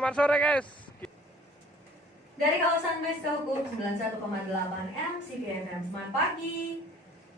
Selamat sore guys. Dari kawasan Meska Hukum 91,8 MCV FM. Selamat pagi.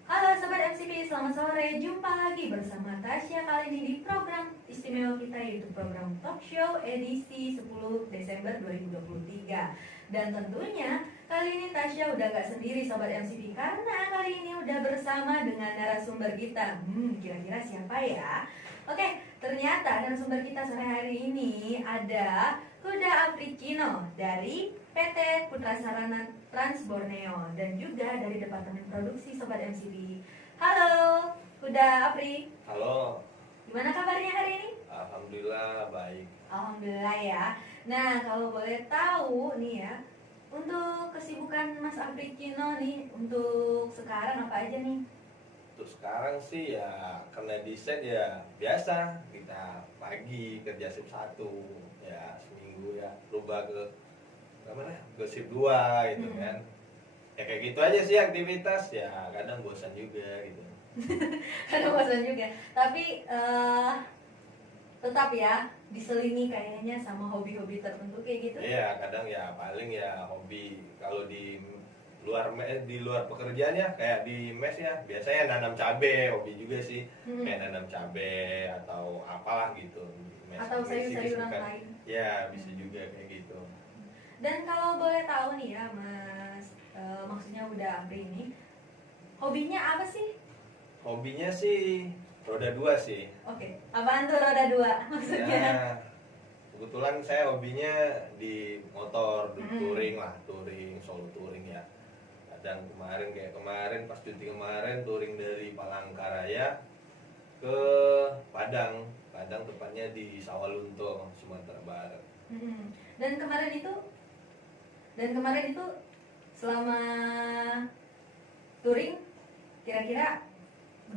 Halo Sobat MCV, selamat sore. Jumpa lagi bersama Tasya kali ini di program istimewa kita, yaitu program Talk Show edisi 10 Desember 2023. Dan tentunya kali ini Tasya udah gak sendiri Sobat MCV, karena kali ini udah bersama dengan narasumber kita. Kira-kira siapa ya? Oke, ternyata narasumber kita sore hari ini ada Huda Afrikino dari PT Putra Sarana Trans Borneo dan juga dari Departemen Produksi Sobat MCV. Halo, Huda Afri. Halo. Gimana kabarnya hari ini? Alhamdulillah baik. Alhamdulillah ya. Nah, kalau boleh tahu nih ya, untuk kesibukan Mas Afrikino nih untuk sekarang apa aja nih? Untuk sekarang sih ya karena desain ya biasa, kita pagi kerja shift 1 ya, seminggu ya rubah ke shift 2 gitu kan. Ya kayak gitu aja sih aktivitas, ya kadang bosan juga gitu. Kadang bosan juga. Tapi tetap ya diselingi kayaknya sama hobi-hobi tertentu kayak gitu. Iya, kadang ya paling ya hobi kalau di luar pekerjaan ya, kayak di mes ya biasanya nanam cabe, hobi juga sih. Kayak nanam cabe atau apalah gitu. Mes Atau sayur-sayuran kan. lain. Ya bisa juga kayak gitu. Dan kalau boleh tahu nih ya Mas, maksudnya udah Apri ini, hobinya apa sih? Hobinya sih roda 2 sih. Oke, apaan tuh roda 2 maksudnya? Ya, kebetulan saya hobinya di motor, touring lah, solo touring ya. Dan kemarin pas cuti kemarin touring dari Palangkaraya ke Padang tepatnya di Sawalunto, Sumatera Barat. Dan kemarin itu selama touring kira-kira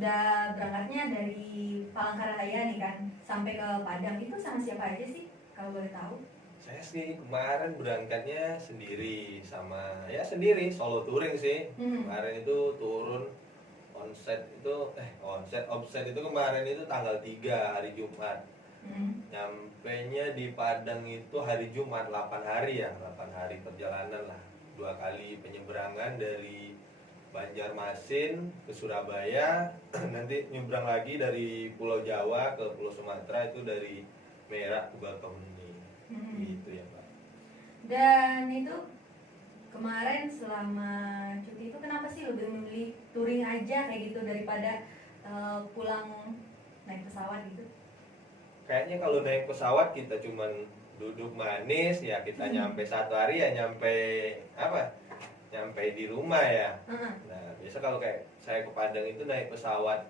udah berangkatnya dari Palangkaraya nih kan sampai ke Padang, itu sama siapa aja sih kalau boleh tahu? Saya sih kemarin berangkatnya sendiri, sendiri solo touring sih. Kemarin itu turun offset itu kemarin itu tanggal 3 hari Jumat. Nyampenya di Padang itu hari Jumat, 8 hari ya, 8 hari perjalanan lah. 2 kali penyeberangan dari Banjarmasin ke Surabaya, nanti nyebrang lagi dari Pulau Jawa ke Pulau Sumatera, itu dari Merak ke Bakauheni. Gitu ya Pak. Dan itu kemarin selama cuti itu kenapa sih lebih memilih touring aja kayak gitu daripada pulang naik pesawat gitu? Kayaknya kalau naik pesawat kita cuman duduk manis ya, kita nyampe 1 hari ya nyampe di rumah ya. Nah biasa kalau kayak saya ke Padang itu naik pesawat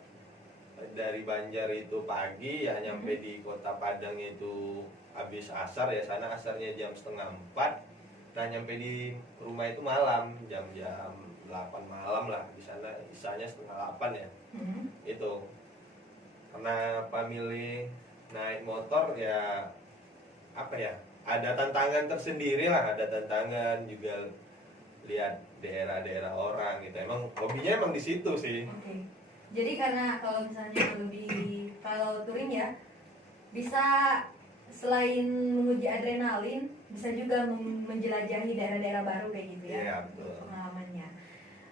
dari Banjar itu pagi ya, nyampe di kota Padang itu habis asar ya, sana asarnya jam 3:30. Nah nyampe di rumah itu malam, jam 8 malam lah, di sana isanya 7:30 ya. Itu kenapa milih naik motor ya, ada tantangan tersendiri lah, ada tantangan juga, lihat daerah-daerah orang gitu. Emang hobinya emang di situ sih. Oke. Jadi karena kalau misalnya kalau touring ya bisa selain menguji adrenalin, bisa juga menjelajahi daerah-daerah baru kayak gitu ya. Iya, betul. Pengalamannya.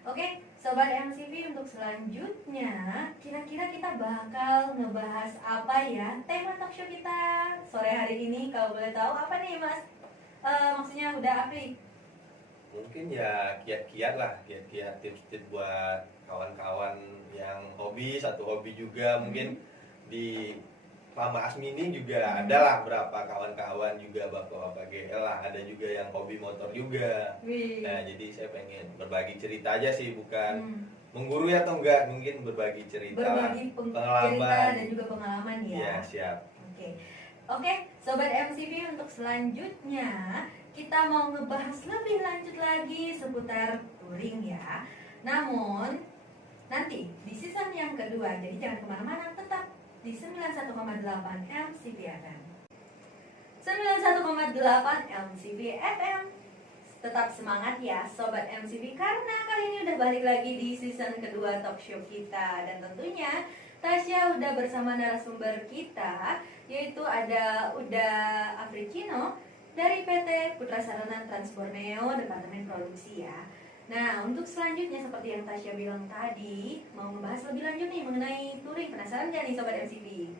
Oke, Sobat MCV, untuk selanjutnya kira-kira kita bakal ngebahas apa ya? Tema talk show kita sore hari ini kalau boleh tahu apa nih Mas? Maksudnya udah Apri? Mungkin ya kiat-kiat tips-tips buat kawan-kawan yang satu hobi juga. Mungkin di Mama Asmini juga ada lah berapa kawan-kawan juga, bapak-bapak GL lah, ada juga yang hobi motor juga. Nah jadi saya pengen berbagi cerita aja sih, bukan menggurui atau enggak, mungkin berbagi cerita, pengalaman cerita dan juga pengalaman ya. Iya, siap. Oke, Sobat MCV, untuk selanjutnya kita mau ngebahas lebih lanjut lagi seputar touring ya. Namun nanti di season yang kedua, jadi jangan kemana-mana, tetap di 91,8 MCV FM. 91,8 MCV FM. Tetap semangat ya Sobat MCV, karena kali ini udah balik lagi di season kedua talk show kita. Dan tentunya Tasya udah bersama narasumber kita, yaitu ada Huda Afrikino dari PT Putra Sarana Trans Borneo Departemen Produksi ya. Nah, untuk selanjutnya seperti yang Tasya bilang tadi, mau membahas lebih lanjut nih mengenai touring. Penasaran gak nih Sobat MCV?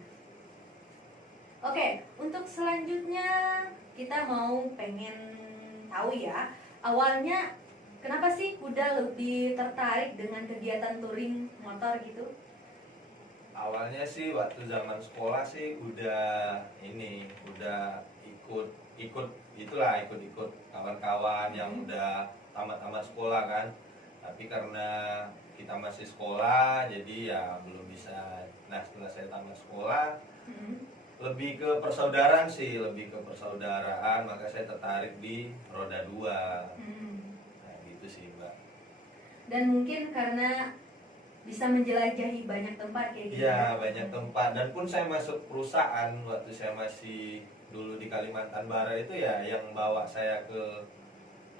Oke, untuk selanjutnya kita mau pengen tahu ya, awalnya kenapa sih udah lebih tertarik dengan kegiatan touring motor gitu? Awalnya sih waktu zaman sekolah sih udah ikut kawan-kawan yang udah tamat sekolah kan. Tapi karena kita masih sekolah jadi ya belum bisa. Nah, setelah saya tamat sekolah lebih ke persaudaraan, maka saya tertarik di roda 2. Nah, gitu sih, Mbak. Dan mungkin karena bisa menjelajahi banyak tempat kayak gitu. Iya, banyak tempat. Dan pun saya masuk perusahaan waktu saya masih dulu di Kalimantan Barat itu ya, yang bawa saya ke,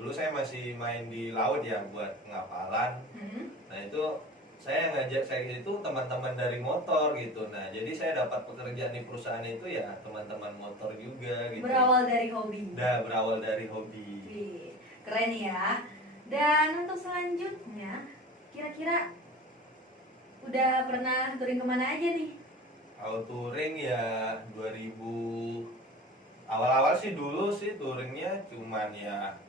dulu saya masih main di laut ya buat pengapalan. Nah, itu saya ngajak saya itu teman-teman dari motor gitu. Nah, jadi saya dapat pekerjaan di perusahaan itu ya teman-teman motor juga gitu. Berawal dari hobi. Berawal dari hobi. Wih, keren ya. Dan untuk selanjutnya, kira-kira udah pernah touring kemana aja nih? Kalau touring ya 2000 awal-awal sih dulu sih touringnya cuman ya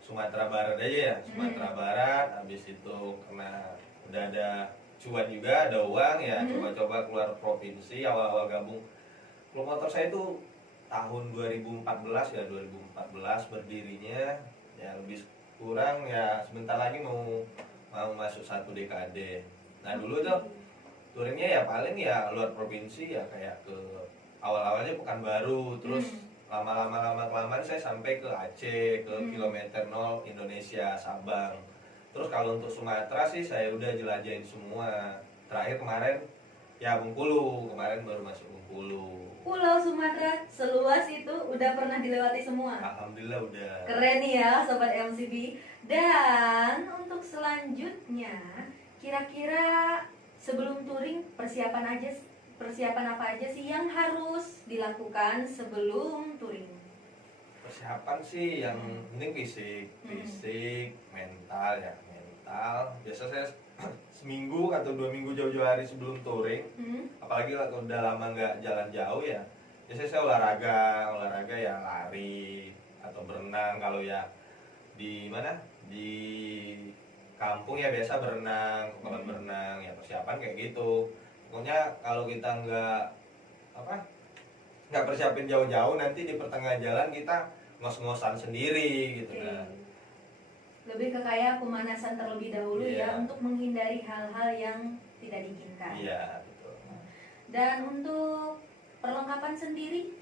Sumatera Barat aja ya, Sumatera Barat. Habis itu karena udah ada cuan juga, ada uang ya, coba-coba keluar provinsi. Awal-awal gabung klub motor saya itu tahun 2014 ya, 2014 berdirinya ya, lebih kurang ya sebentar lagi mau masuk 1 dekade. Nah, dulu tuh touringnya ya paling ya luar provinsi ya, kayak ke awal-awalnya Pekanbaru, terus lama-lama kelamaan saya sampai ke Aceh, ke kilometer 0 Indonesia Sabang. Terus kalau untuk Sumatera sih saya udah jelajahin semua. Terakhir kemarin ya Bengkulu, kemarin baru masuk Bengkulu. Pulau Sumatera seluas itu udah pernah dilewati semua? Alhamdulillah udah. Keren nih ya Sobat MCV. Dan untuk selanjutnya, kira-kira sebelum touring persiapan apa aja sih yang harus dilakukan sebelum touring? Persiapan sih yang penting fisik, mental ya, mental. Biasa saya seminggu atau 2 minggu jauh-jauh hari sebelum touring, apalagi kalau udah lama nggak jalan jauh ya, biasanya saya olahraga ya, lari atau berenang. Kalau ya di mana, di kampung ya biasa berenang, kolam berenang ya, persiapan kayak gitu. Pokoknya kalau kita nggak persiapin jauh-jauh, nanti di pertengahan jalan kita ngos-ngosan sendiri gitu kan. Lebih ke kayak pemanasan terlebih dahulu ya, untuk menghindari hal-hal yang tidak diinginkan. Iya, betul. Dan untuk perlengkapan sendiri,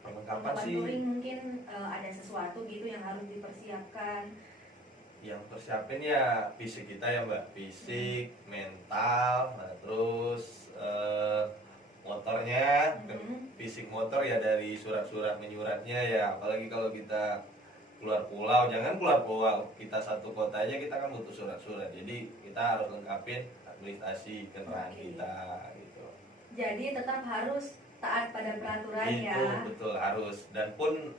Perlengkapan sih touring mungkin ada sesuatu gitu yang harus dipersiapkan. Yang persiapin ya fisik kita ya, Mbak, fisik, mental, nah, terus motornya, fisik motor ya dari surat-surat menyuratnya ya, apalagi kalau kita keluar pulau, jangan keluar pulau, kita satu kota aja kita kan butuh surat-surat, jadi kita harus lengkapin administrasi kendaraan kita gitu. Jadi tetap harus taat pada peraturan ya. Itu betul harus. Dan pun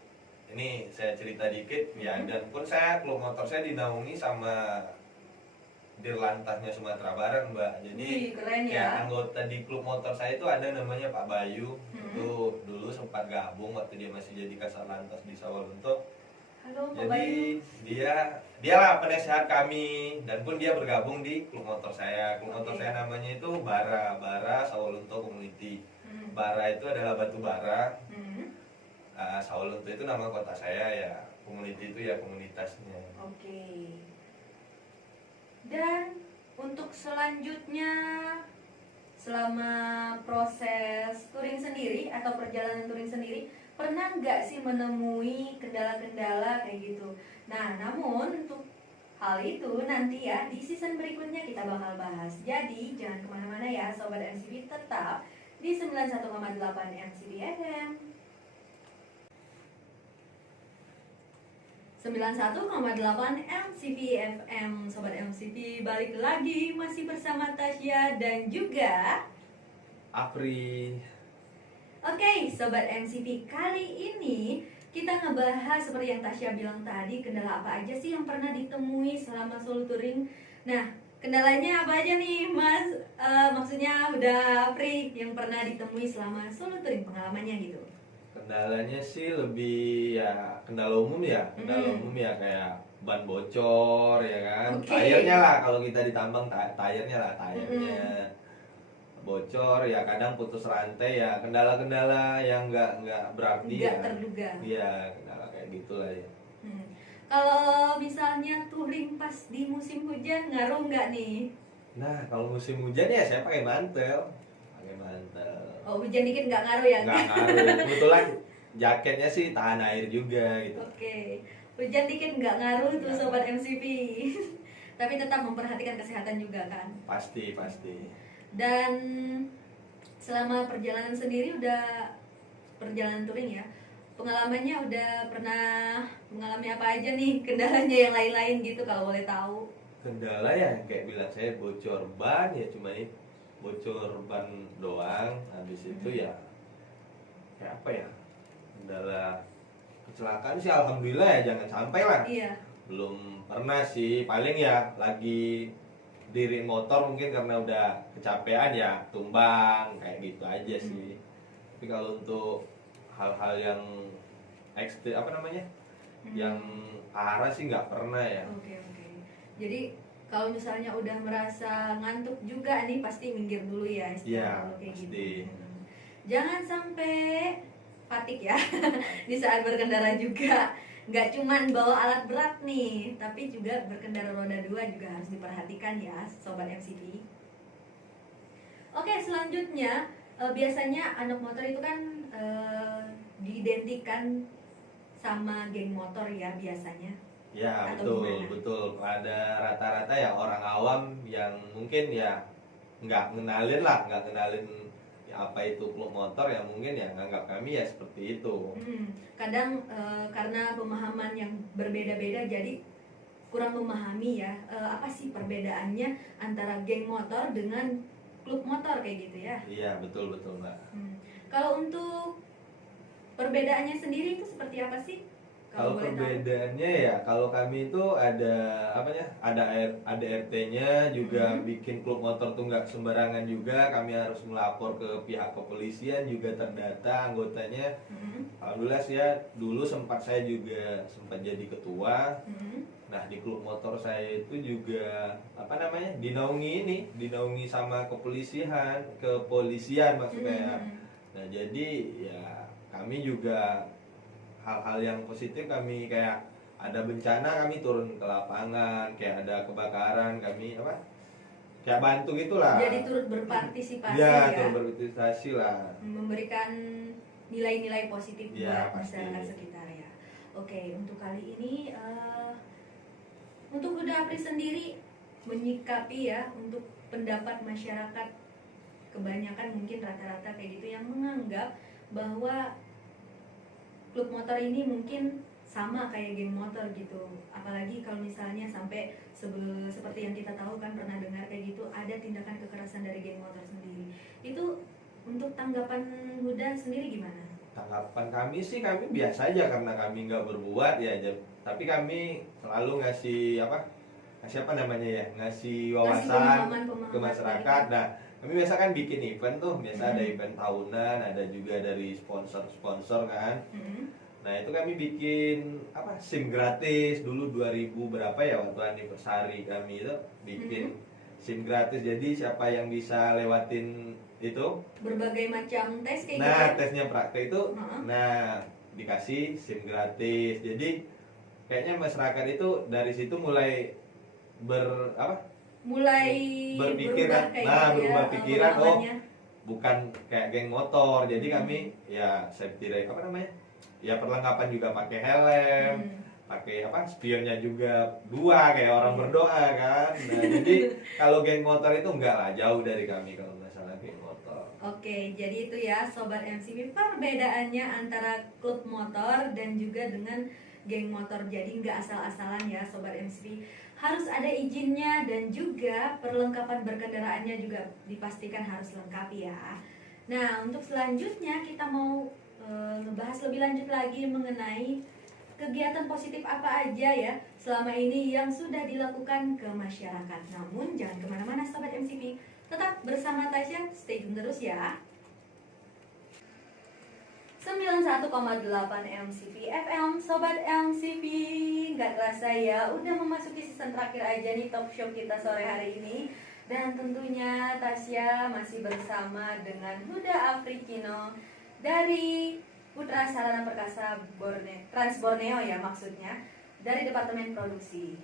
ini saya cerita dikit ya, dan pun saya klub motor saya dinaungi sama Dirlantasnya Sumatera Barat, Mbak. Jadi keren ya, anggota di klub motor saya itu ada namanya Pak Bayu. Itu dulu sempat gabung waktu dia masih jadi Kasat Lantas di Sawalunto. Halo, Pak Jadi Bayu. dia lah penasehat kami, dan pun dia bergabung di klub motor saya. Klub motor saya namanya itu Bara Sawalunto Community. Bara itu adalah batu bara. Sawalunto itu nama kota saya ya. Community itu ya komunitasnya. Oke. Dan untuk selanjutnya, selama proses touring sendiri atau perjalanan touring sendiri, pernah nggak sih menemui kendala-kendala kayak gitu? Nah, namun untuk hal itu nanti ya di season berikutnya kita bakal bahas. Jadi jangan kemana-mana ya Sobat MCV, tetap di 91,8 MCV FM. 91,8 MCV FM. Sobat MCV, balik lagi masih bersama Tasya dan juga Apri. Oke, Sobat MCV, kali ini kita ngebahas seperti yang Tasya bilang tadi, kendala apa aja sih yang pernah ditemui selama solo touring. Nah, kendalanya apa aja nih Mas? Maksudnya udah free yang pernah ditemui selama solo touring, pengalamannya gitu. Kendalanya sih lebih ya kendala umum ya, kayak ban bocor ya kan. Oke. Tayarnya lah, kalau kita ditambang tayarnya bocor ya, kadang putus rantai ya, kendala-kendala yang nggak berarti Nggak ya. terduga. Iya, kendala kayak gitulah ya. Kalau misalnya touring pas di musim hujan ngaruh nggak nih? Nah, kalau musim hujan ya saya pakai mantel. Oh, hujan dikit nggak ngaruh ya? Nggak ngaruh. Kebetulan jaketnya sih tahan air juga gitu. Oke, hujan dikit nggak ngaruh tuh Nggak. sobat MCP. Tapi tetap memperhatikan kesehatan juga kan. Pasti. Dan selama perjalanan sendiri udah perjalanan touring ya, pengalamannya udah pernah mengalami apa aja nih, kendalanya yang lain-lain gitu kalau boleh tahu. Kendala ya kayak bilang saya bocor ban ya, cuma ini bocor ban doang. Habis itu ya kayak apa ya, kendala kecelakaan sih alhamdulillah ya jangan sampai lah. Iya. Belum pernah sih, paling ya lagi diri motor mungkin karena udah kecapean ya tumbang kayak gitu aja sih. Tapi kalau untuk hal-hal yang ekstrim yang parah sih nggak pernah ya. Oke. Jadi kalau misalnya udah merasa ngantuk juga nih pasti minggir dulu ya, Iya, istirahat dulu kayak pasti. gitu. Jangan sampai fatigue ya di saat berkendara juga. Nggak cuman bawa alat berat nih, tapi juga berkendara roda 2 juga harus diperhatikan ya, sobat MCP. Oke, selanjutnya biasanya anak motor itu kan diidentikan sama geng motor ya biasanya. Ya Atau gimana? betul. Ada rata-rata ya orang awam yang mungkin ya nggak kenalin ya apa itu klub motor, ya mungkin ya nganggap kami ya seperti itu. Kadang karena pemahaman yang berbeda-beda jadi kurang memahami ya apa sih perbedaannya antara geng motor dengan klub motor kayak gitu ya. Iya betul Mbak. Kalau untuk perbedaannya sendiri itu seperti apa sih? Kalau boleh tahu? perbedaannya ya, kalau kami itu ada ada RT-nya juga. Bikin klub motor tuh nggak sembarangan juga, kami harus melapor ke pihak kepolisian, juga terdata anggotanya. Alhamdulillah sih ya, dulu saya juga sempat jadi ketua. Nah di klub motor saya itu juga dinaungi sama kepolisian maksudnya. Nah jadi ya kami juga hal-hal yang positif, kami kayak ada bencana kami turun ke lapangan, kayak ada kebakaran kami kayak bantu gitulah. Jadi turut berpartisipasi ya. ya. Turut berpartisipasi lah. Memberikan nilai-nilai positif Ya, buat pasti. masyarakat sekitar ya. Oke, untuk kali ini untuk Kuda Apri sendiri menyikapi ya untuk pendapat masyarakat, kebanyakan mungkin rata-rata kayak gitu yang menganggap bahwa klub motor ini mungkin sama kayak geng motor gitu. Apalagi kalau misalnya sampai seperti yang kita tahu kan, pernah dengar kayak gitu, ada tindakan kekerasan dari geng motor sendiri. Itu untuk tanggapan Huda sendiri gimana? Tanggapan kami sih, kami biasa aja karena kami nggak berbuat ya. Tapi kami selalu ngasih ngasih wawasan ke masyarakat. Nah kami biasa kan bikin event tuh, biasa ada event tahunan, ada juga dari sponsor kan. Nah itu kami bikin SIM gratis dulu 2000 berapa ya, waktu anniversary kami itu bikin SIM gratis. Jadi siapa yang bisa lewatin itu berbagai macam tes kayak gitu. Nah tesnya praktek itu nah dikasih SIM gratis. Jadi kayaknya masyarakat itu dari situ mulai berpikir berubah kayak gitu berubah ya, pikiran, pemahamannya. bukan kayak geng motor. Jadi kami ya safety ya perlengkapan juga pakai helm, pakai spionnya juga 2 kayak orang berdoa kan. Nah jadi kalau geng motor itu enggak lah, jauh dari kami kalau masalah geng motor. Oke, jadi itu ya sobat MCP perbedaannya antara klub motor dan juga dengan geng motor. Jadi nggak asal-asalan ya sobat MCP, harus ada izinnya dan juga perlengkapan berkendaraannya juga dipastikan harus lengkap ya. Nah untuk selanjutnya kita mau ngebahas lebih lanjut lagi mengenai kegiatan positif apa aja ya selama ini yang sudah dilakukan ke masyarakat. Namun jangan kemana-mana Sobat MCP, tetap bersama Tasya, stay tune terus ya. 91,8 MCP FM, Sobat MCP. Gak kerasa ya, udah memasuki season terakhir aja nih talk show kita sore hari ini. Dan tentunya Tasya masih bersama dengan Huda Afrikino dari Putra Sarana Perkasa Trans Borneo ya maksudnya, dari Departemen Produksi.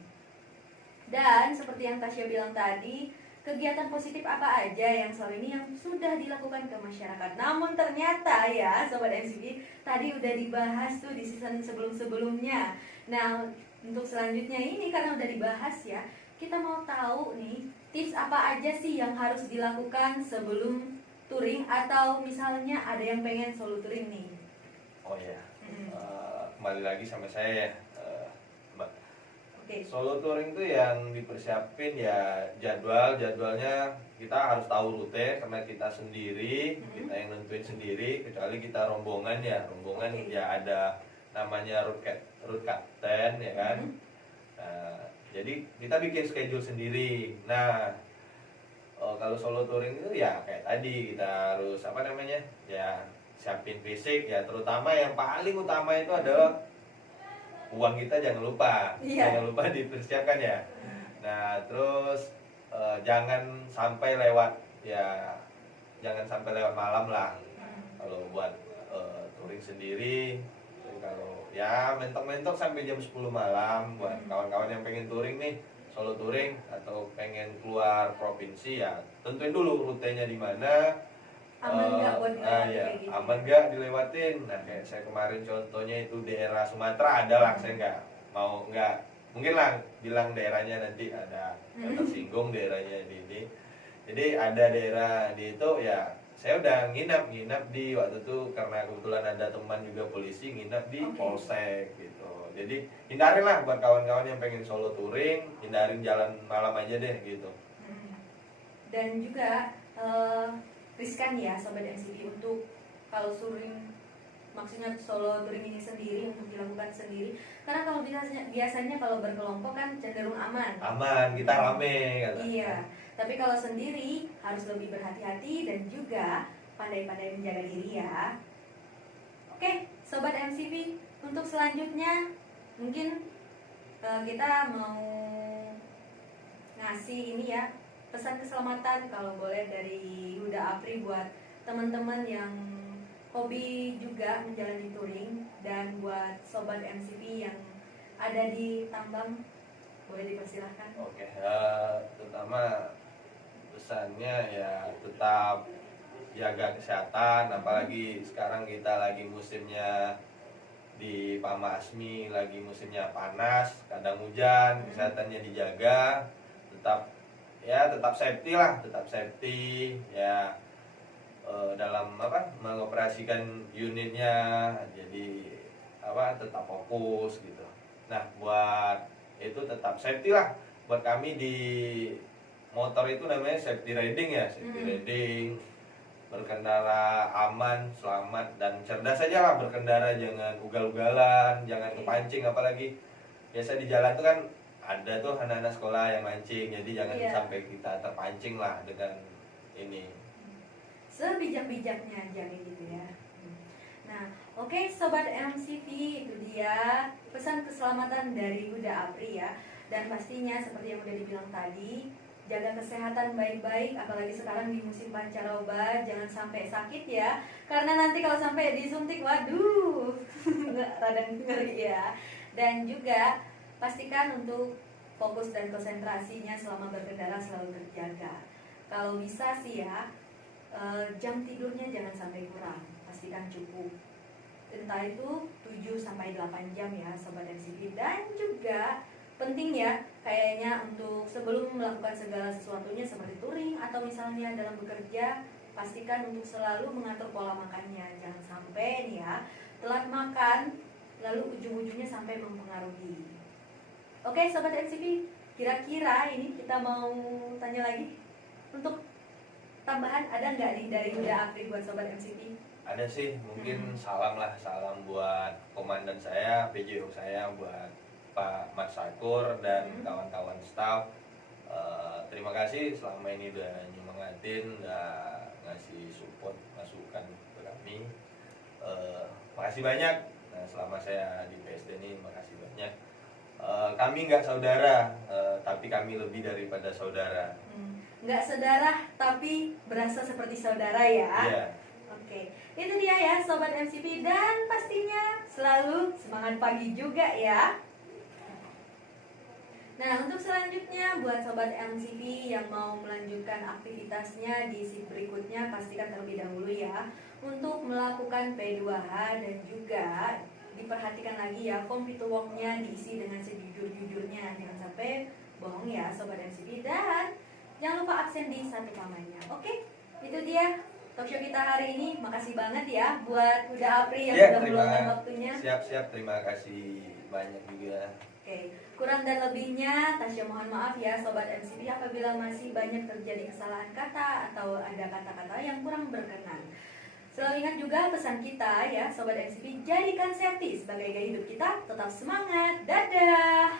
Dan seperti yang Tasya bilang tadi, kegiatan positif apa aja yang sore ini yang sudah dilakukan ke masyarakat. Namun ternyata ya Sobat MCP, tadi udah dibahas tuh di season sebelum-sebelumnya. Nah untuk selanjutnya ini karena udah dibahas ya, kita mau tahu nih tips apa aja sih yang harus dilakukan sebelum touring, atau misalnya ada yang pengen solo touring nih. Oh ya, kembali lagi sama saya ya, Mbak. Solo touring itu yang dipersiapin ya jadwalnya kita harus tahu rute karena kita sendiri, kita yang nentuin sendiri, kecuali kita rombongan ya ada namanya route captain ya kan. Nah, jadi kita bikin schedule sendiri. Nah kalau solo touring itu ya kayak tadi kita harus ya siapin fisik ya, terutama yang paling utama itu adalah uang kita jangan lupa dipersiapkan ya. Nah terus jangan sampai lewat malam lah kalau buat touring sendiri. Kalau ya mentok-mentok sampai jam 10 malam buat kawan-kawan yang pengen touring nih, solo touring atau pengen keluar provinsi ya tentuin dulu rutenya di mana. Aman nggak buat dilewatin gitu. Aman nggak dilewatin. Nah kayak saya kemarin contohnya itu daerah Sumatera ada lah, saya nggak mungkin lah bilang daerahnya, nanti ada tersinggung daerahnya ini. Jadi ada daerah di itu ya saya udah nginap di waktu itu karena kebetulan ada teman juga polisi, nginap di polsek gitu. Jadi hindarin lah buat kawan-kawan yang pengen solo touring, hindarin jalan malam aja deh gitu. Dan juga riskan ya Sobat MCP untuk kalau touring, maksudnya solo touring ini sendiri untuk dilakukan sendiri, karena kalau biasanya kalau berkelompok kan cenderung aman, kita rame kata. Iya, tapi kalau sendiri harus lebih berhati-hati dan juga pandai-pandai menjaga diri ya. Oke Sobat MCP, untuk selanjutnya mungkin kita mau ngasih ini ya, pesan keselamatan kalau boleh dari Huda Apri buat teman-teman yang hobi juga menjalani touring, dan buat Sobat MCP yang ada di tambang, boleh dipersilahkan. Oke, terutama pesannya ya tetap jaga kesehatan, apalagi sekarang kita lagi musimnya di Pamasmi, lagi musimnya panas, kadang hujan, kesehatannya dijaga, tetap safety ya, dalam mengoperasikan unitnya, jadi tetap fokus gitu. Nah buat itu tetap safety lah, buat kami di motor itu namanya safety riding ya, riding, berkendara aman, selamat dan cerdas aja lah berkendara, jangan ugal-ugalan, jangan kepancing, apalagi biasa di jalan tuh kan ada tuh anak-anak sekolah yang mancing, jadi jangan sampai kita terpancing lah dengan ini. Sebijak-bijaknya aja gitu ya. Nah, oke Sobat MCP, itu dia pesan keselamatan dari Huda Apri ya. Dan pastinya seperti yang udah dibilang tadi, jaga kesehatan baik-baik, apalagi sekarang di musim pancaroba, jangan sampai sakit ya. Karena nanti kalau sampai disuntik, waduh, rada ngeri ya. Dan juga pastikan untuk fokus dan konsentrasinya selama berkendara selalu terjaga. Kalau bisa sih ya, jam tidurnya jangan sampai kurang, pastikan cukup. Entah itu 7-8 jam ya Sobat MCP. Dan juga penting ya kayaknya untuk sebelum melakukan segala sesuatunya seperti touring atau misalnya dalam bekerja, pastikan untuk selalu mengatur pola makannya. Jangan sampai nih ya telat makan lalu ujung-ujungnya sampai mempengaruhi. Oke Sobat MCP, kira-kira ini kita mau tanya lagi, untuk tambahan ada nggak nih dari Huda Apri buat Sobat MCP? ada sih mungkin salam buat komandan saya, PJO saya, buat Pak Mat Sakur dan kawan-kawan staff. Terima kasih selama ini udah nyemangatin, udah ngasih support masukan ke kami. Makasih banyak. Nah, selama saya di PSD ini makasih banyak. Kami nggak saudara, tapi kami lebih daripada saudara. Nggak saudara tapi berasa seperti saudara ya. Iya. Oke, itu dia ya Sobat MCP, dan pastinya selalu semangat pagi juga ya. Nah, untuk selanjutnya buat Sobat MCP yang mau melanjutkan aktivitasnya di shift berikutnya, pastikan terlebih dahulu ya untuk melakukan P2H, dan juga diperhatikan lagi ya computer worknya diisi dengan sejujur-jujurnya, jangan sampai bohong ya Sobat MCP, dan jangan lupa absen di satu lamanya. Oke, itu dia talkshow kita hari ini. Makasih banget ya buat Huda Apri yang sudah meluangkan waktunya. Siap, terima kasih banyak juga. Oke, kurang dan lebihnya Tasya mohon maaf ya Sobat MCP apabila masih banyak terjadi kesalahan kata atau ada kata-kata yang kurang berkenan. Selalu ingat juga pesan kita ya Sobat MCP, jadikan safety sebagai gaya hidup kita, tetap semangat, dadah.